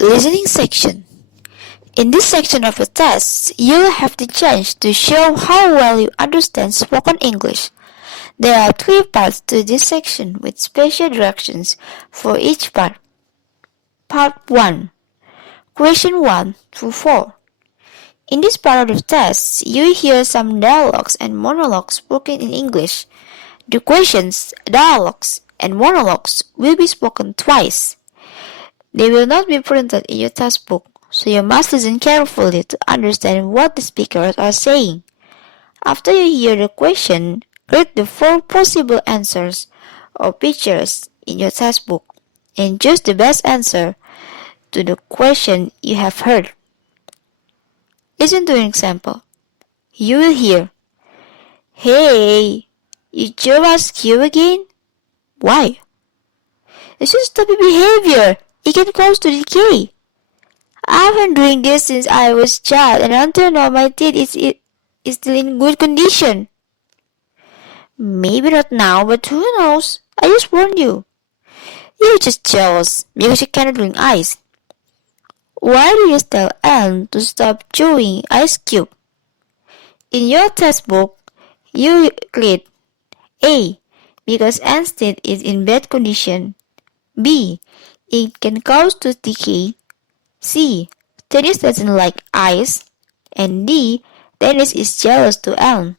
Listening section. In this section of the test, you will have the chance to show how well you understand spoken English. There are 3 parts to this section with special directions for each part. Part 1. Question 1 through 4. In this part of the test, you hear some dialogues and monologues spoken in English. The questions, dialogues, and monologues will be spoken twice. They will not be printed in your textbook, so you must listen carefully to understand what the speakers are saying. After you hear the question, read the 4 possible answers or pictures in your textbook and choose the best answer to the question you have heard. Listen to an example. You will hear, "Hey, you Joe ask you again? Why?" "It's just stupid behavior. It can cause to decay. I've been doing this since I was a child and until now my teeth is still in good condition." "Maybe not now, but who knows? I just warned you." "You're just jealous because you cannot drink ice." "Why do you tell Anne to stop chewing ice cube?" In your textbook, you read A. Because Anne's teeth is in bad condition. B. It can cause tooth decay. C. Dennis doesn't like ice. And D. Dennis is jealous to Anne.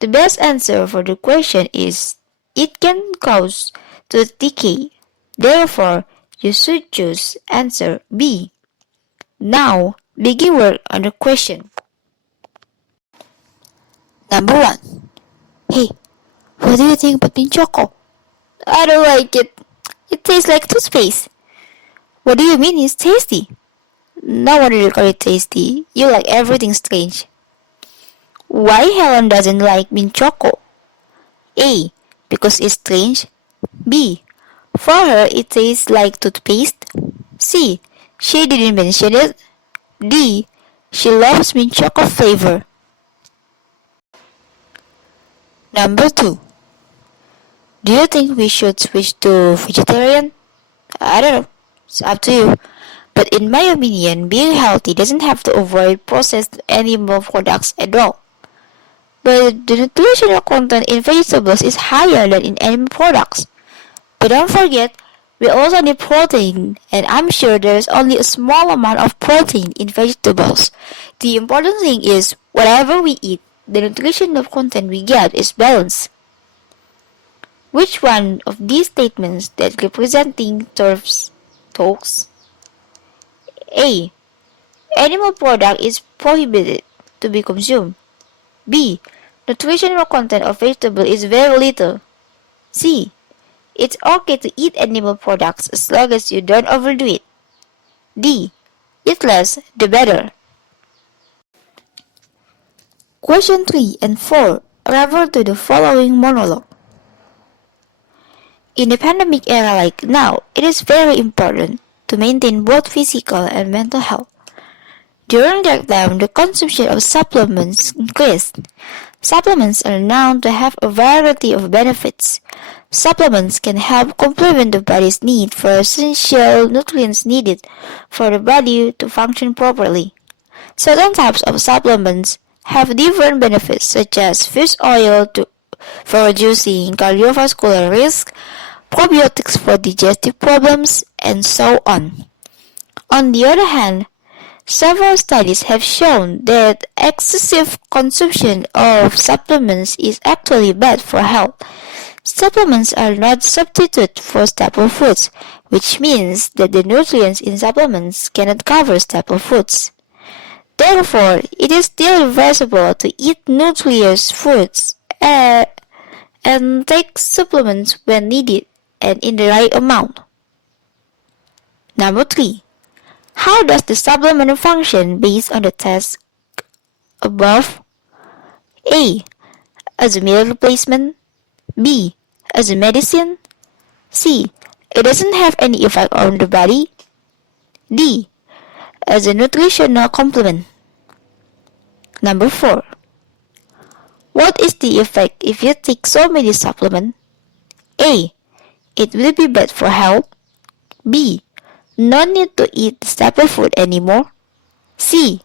The best answer for the question is it can cause tooth decay. Therefore, you should choose answer B. Now, begin work on the question. Number 1. "Hey, what do you think about mint choco?" "I don't like it. It tastes like toothpaste." "What do you mean it's tasty?" "No wonder you call it tasty. You like everything strange." Why Helen doesn't like mint choco? A. Because it's strange. B. For her it tastes like toothpaste. C. She didn't mention it. D. She loves mint choco flavor. Number 2. Do you think we should switch to vegetarian? I don't know. It's up to you. But in my opinion, being healthy doesn't have to avoid processed animal products at all. But the nutritional content in vegetables is higher than in animal products. But don't forget, we also need protein, and I'm sure there is only a small amount of protein in vegetables. The important thing is, whatever we eat, the nutritional content we get is balanced. Which one of these statements that representing terms talks? A. Animal product is prohibited to be consumed. B. Nutritional content of vegetable is very little. C. It's okay to eat animal products as long as you don't overdo it. D. Eat less, the better. Question 3 and 4 refer to the following monologue. In the pandemic era like now, it is very important to maintain both physical and mental health. During that time, the consumption of supplements increased. Supplements are known to have a variety of benefits. Supplements can help complement the body's need for essential nutrients needed for the body to function properly. Certain types of supplements have different benefits, such as fish oil for reducing cardiovascular risk, probiotics for digestive problems, and so on. On the other hand, several studies have shown that excessive consumption of supplements is actually bad for health. Supplements are not substitute for staple foods, which means that the nutrients in supplements cannot cover staple foods. Therefore, it is still advisable to eat nutritious foods and take supplements when needed and in the right amount. Number 3. How does the supplement function based on the test above? A. As a meal replacement. B. As a medicine. C. It doesn't have any effect on the body. D. As a nutritional complement. Number 4. What is the effect if you take so many supplements? A. It will be bad for health. B. No need to eat the staple food anymore. C.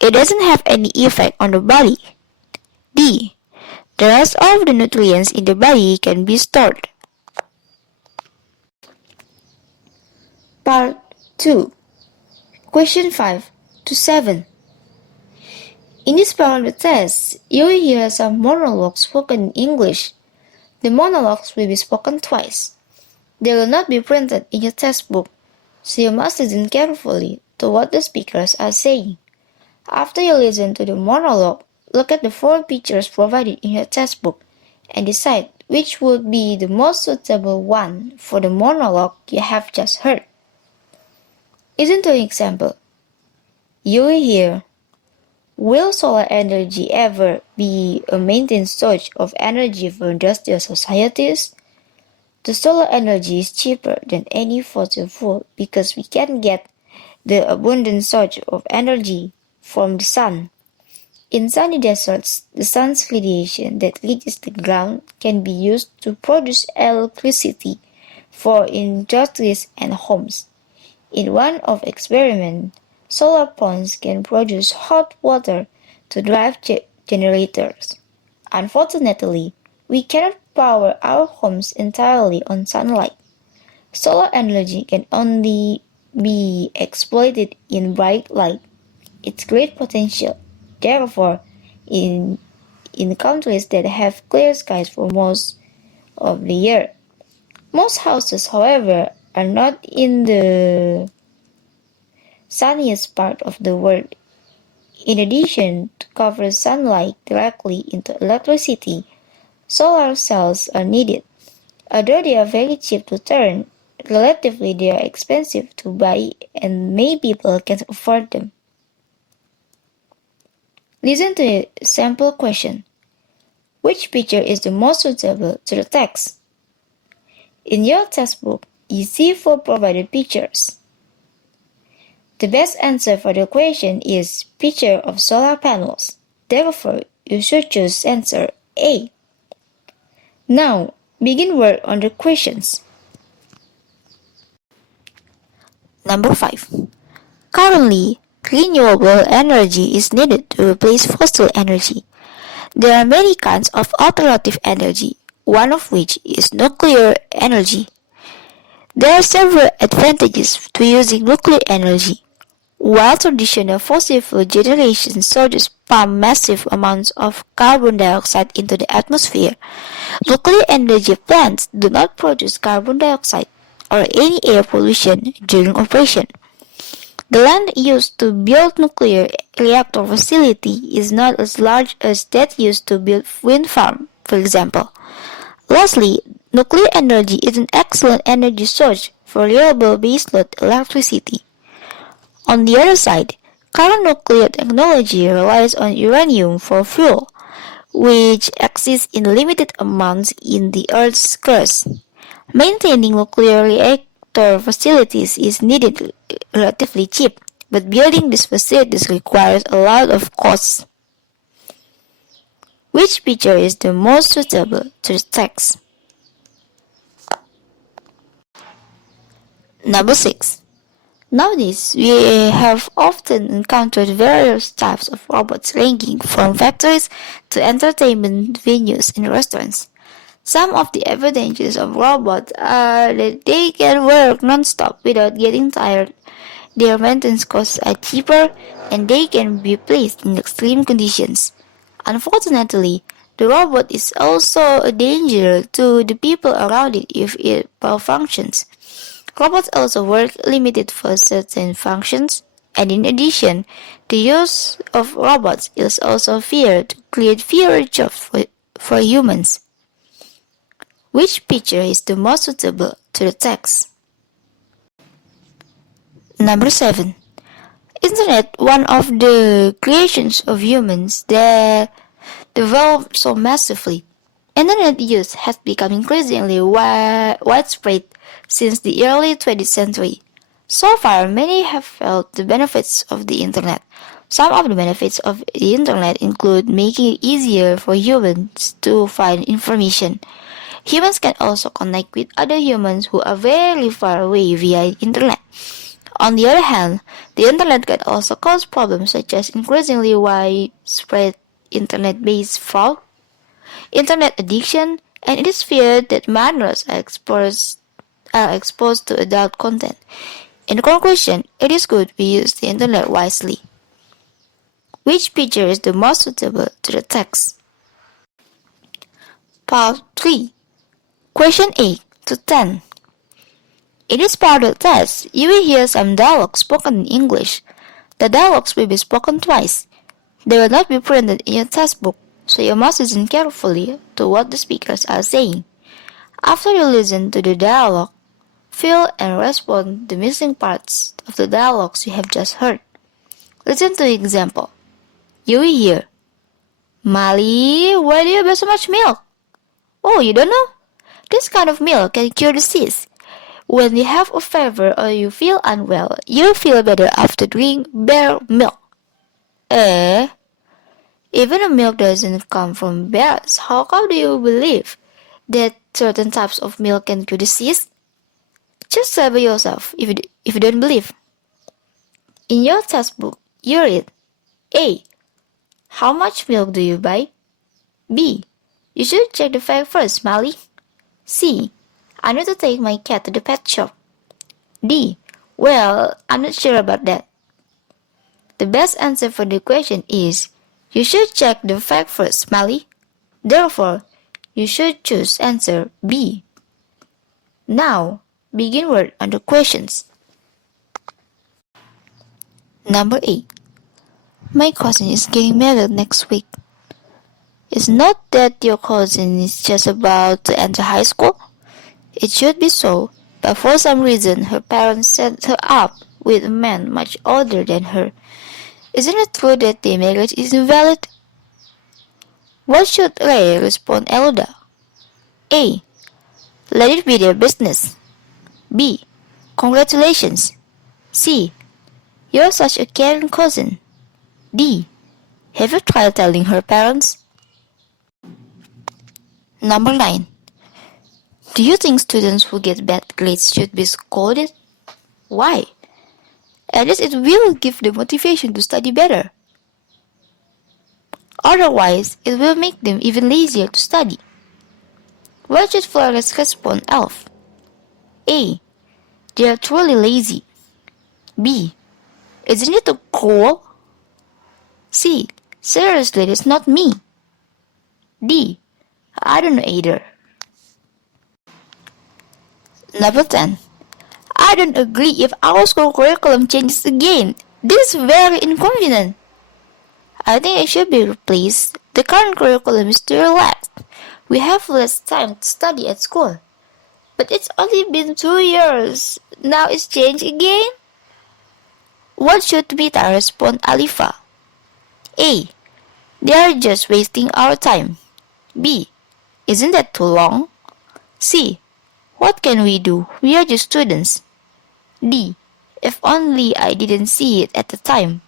It doesn't have any effect on the body. D. The rest of the nutrients in the body can be stored. Part 2. Question 5 to 7. In this part of the test, you will hear some monologues spoken in English. The monologues will be spoken twice. They will not be printed in your textbook, so you must listen carefully to what the speakers are saying. After you listen to the monologue, look at the 4 pictures provided in your textbook and decide which would be the most suitable one for the monologue you have just heard. Listen to an example. You will hear, will solar energy ever be a maintained source of energy for industrial societies? The solar energy is cheaper than any fossil fuel because we can get the abundant source of energy from the sun. In sunny deserts, the sun's radiation that reaches the ground can be used to produce electricity for industries and homes. In one of experiment, solar ponds can produce hot water to drive generators. Unfortunately, we cannot power our homes entirely on sunlight. Solar energy can only be exploited in bright light. Its great potential, therefore, in countries that have clear skies for most of the year. Most houses, however, are not in the sunniest part of the world. In addition to cover sunlight directly into electricity, solar cells are needed. Although they are very cheap to turn, relatively they are expensive to buy and many people can't afford them. Listen to a sample question. Which picture is the most suitable to the text? In your textbook, you see 4 provided pictures. The best answer for the question is picture of solar panels. Therefore, you should choose answer A. Now, begin work on the questions. Number 5. Currently, renewable energy is needed to replace fossil energy. There are many kinds of alternative energy, one of which is nuclear energy. There are several advantages to using nuclear energy. While traditional fossil fuel generation sources pump massive amounts of carbon dioxide into the atmosphere, nuclear energy plants do not produce carbon dioxide or any air pollution during operation. The land used to build nuclear reactor facility is not as large as that used to build wind farm, for example. Lastly, nuclear energy is an excellent energy source for reliable baseload electricity. On the other side, current nuclear technology relies on uranium for fuel, which exists in limited amounts in the Earth's crust. Maintaining nuclear reactor facilities is needed relatively cheap, but building these facilities requires a lot of costs. Which picture is the most suitable to the text? Number 6. Nowadays, we have often encountered various types of robots ranging from factories to entertainment venues and restaurants. Some of the advantages of robots are that they can work non-stop without getting tired, their maintenance costs are cheaper, and they can be placed in extreme conditions. Unfortunately, the robot is also a danger to the people around it if it malfunctions. Robots also work limited for certain functions, and in addition, the use of robots is also feared to create fewer jobs for humans. Which picture is the most suitable to the text? Number 7. Internet, one of the creations of humans that developed so massively. Internet use has become increasingly widespread since the early 20th century. So far, many have felt the benefits of the Internet. Some of the benefits of the Internet include making it easier for humans to find information. Humans can also connect with other humans who are very far away via the Internet. On the other hand, the internet can also cause problems such as increasingly widespread internet-based fraud, internet addiction, and it is feared that minors are exposed to adult content. In conclusion, it is good we use the internet wisely. Which picture is the most suitable to the text? Part 3. Question 8 to 10. In this part of the test, you will hear some dialogues spoken in English. The dialogues will be spoken twice. They will not be printed in your textbook, so you must listen carefully to what the speakers are saying. After you listen to the dialogue, fill and respond the missing parts of the dialogues you have just heard. Listen to the example. You will hear, Mali, why do you buy so much milk? Oh, you don't know? This kind of milk can cure disease. When you have a fever or you feel unwell, you'll feel better after drinking bear milk. Eh? Even if milk doesn't come from bears, how come do you believe that certain types of milk can cure disease? Just say by yourself if you don't believe. In your textbook, you read A. How much milk do you buy? B. You should check the fact first, Mali. C. I need to take my cat to the pet shop. D. Well, I'm not sure about that. The best answer for the question is, you should check the fact first, Mali. Therefore, you should choose answer B. Now, begin work on the questions. Number 8. My cousin is getting married next week. It's not that your cousin is just about to enter high school. It should be so, but for some reason her parents set her up with a man much older than her. Isn't it true that the marriage is invalid? What should Ray respond Elda? A. Let it be their business. B. Congratulations. C. You're such a caring cousin. D. Have you tried telling her parents? Number 9. Do you think students who get bad grades should be scolded? Why? At least it will give them motivation to study better. Otherwise, it will make them even lazier to study. What should Flores respond, Elf? A. They are truly lazy. B. Isn't it too cruel? C. Seriously, it's not me. D. I don't know either. Number 10. I don't agree if our school curriculum changes again. This is very inconvenient. I think it should be replaced. The current curriculum is too relaxed. We have less time to study at school. But it's only been 2 years. Now it's changed again? What should Mita respond Alifa? A. They are just wasting our time. B. Isn't that too long? C. What can we do? We are just students. D. If only I didn't see it at the time.